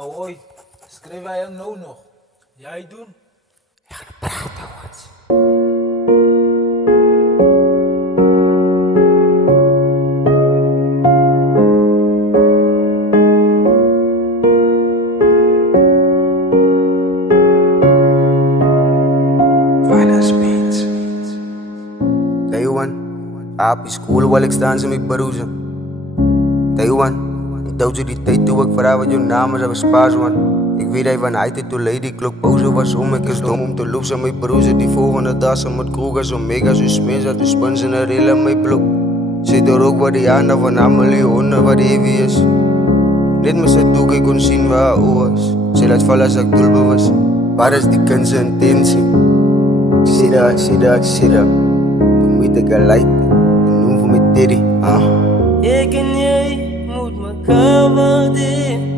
Ahoy, schreef wij hem nou nog? Jij doen? Finance Beats. Taiwan, happy school while ik staan ze met Baruza. Taiwan, ik dood ze die tijd toe ik vraag wat jouw naam is, was Spaaswan. Ik weet hij van hij toen lady klok pauze was om ik is dom om te loop zijn met Baruza. Die volgende dag zijn met kroegen zo mega zo smees uit de spons en een reel aan mijn blok. Zit er ook wat die aandacht van Amelie honden wat heavy is. Net met zijn doek ik kon zien waar hij was. Ze laat vallen als ik doelbewust. Waar is die kunst en intentie? Sida. Toen moet ik gelijk en noem voor mijn teddy. Ik en jij moet mekaar waarderen.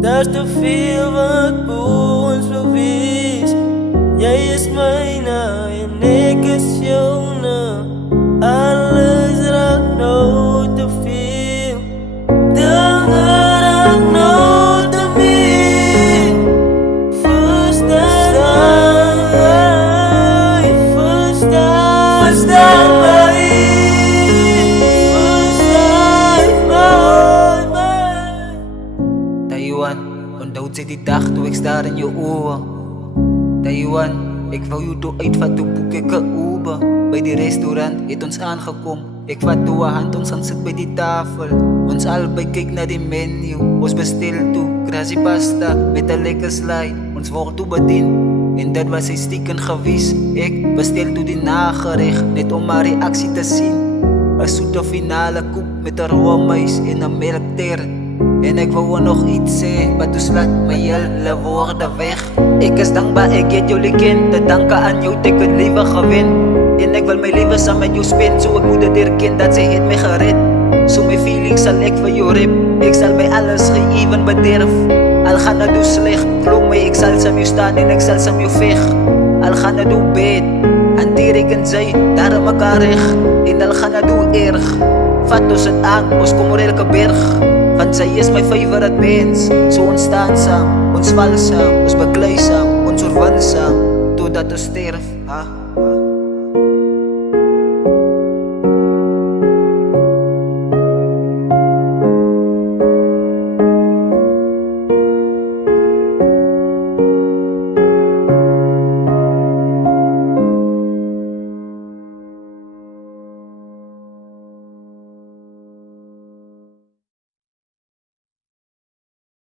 Daar is te veel wat voor ons bewees. Jij is mijne en ik is jouwne. Alles raakt nooit te veel. Dingen raakt nooit te veel. First Taiwan, onthoudt ze die dag toe ik staar in je ogen. Taiwan, ik wou je toe uitvat toe boek ik een Uber. Bij die restaurant het ons aangekomen. Ik vat toe een hand, ons gaan sit bij die tafel. Ons albei kyk naar die menu. Ons bestel toe, grasie pasta met een lekker slide. Ons wordt toe bedien. En dat was sy stiekem gewees. Ik bestel toe die nagerecht, net om haar reactie te zien. Een zoete finale koek met een rauwe mais en een melkter. En ik wou er nog iets zeggen, maar toen slaat mijn hele woorden weg. Ik is dankbaar, ik het jullie kind. Te danken aan jou, ik het leven gewin. En ik wil mijn leven samen met jou spend. Zo ik moet het erkennen dat zij het mij gered. Zo mijn feelings zal ik voor jou rip. Ik zal mij alles geven bederf. Al gaan het doen slecht, geloof mij, ik zal samen jou staan en ik zal samen jou vecht. Al gaan het doen beet, hanteer ik en zij, daar in elkaar recht. En al gaan het doen erg, vat ons het aan, ons kom er elke berg. Want zij is mijn favorite mens. Zo ontstaan saam, ons val saam, ons beklei saam, ons oorwin saam, totdat ons sterf.